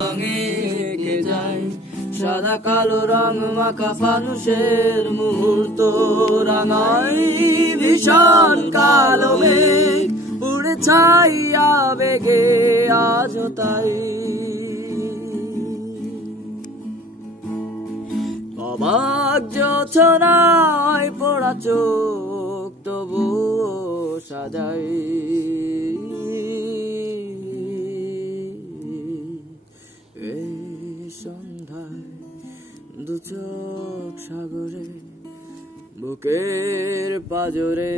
এঁকে যায় সাদা কালো রং মাখা ফানুষের মুহূর্ত রাঙাই ভীষণ কালো মেঘ উড়ে ছাইয়া বেগে আজও তাই অবাক জোছনায় পড়া চোখ তবু সাজাই সন্ধ্যায় দু চোখ সাগরে বুকের পাজরে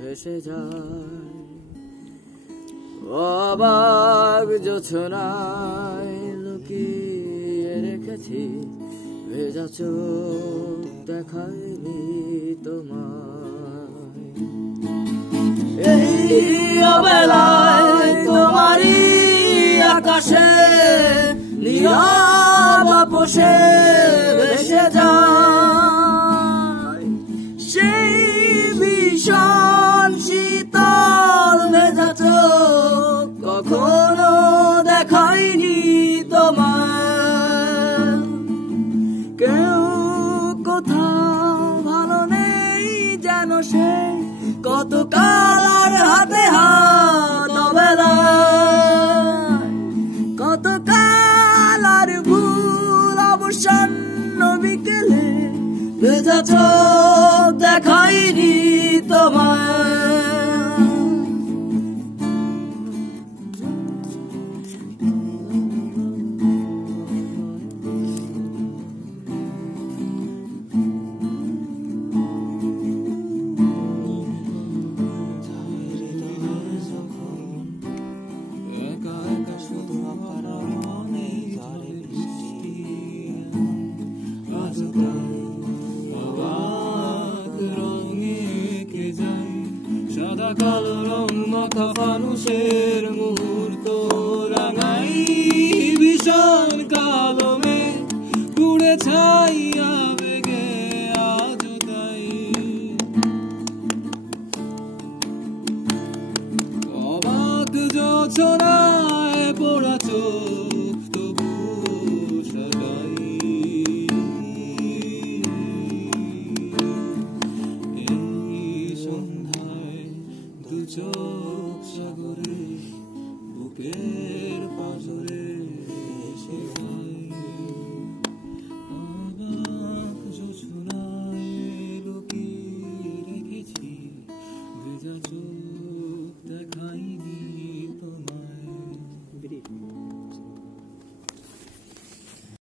ভেসে যায় অবাক জোছনায় লুকিয়ে রেখেছি ভেজা চোখ দেখায়নি তোমায় এই অবেলায় তোমারই আকাশে নীরব আপোষে ভেসে যায় সেই ভীষণ শীতল ভেজা চোখ কখনো দেখায়নি তোমায় কেউ কোথাও ভালো নেই যেন সে কত কাল হাতে হাত অবেলায় কত কাল আর ভুল অবসন্ন বিকেলে ভেজা চোখ দেখায়নি তোমায় সাদা কালো রং মাখা ফানুষের মুহূর্ত রাঙাই ভীষণ কালো মেঘ উড়ে ছায়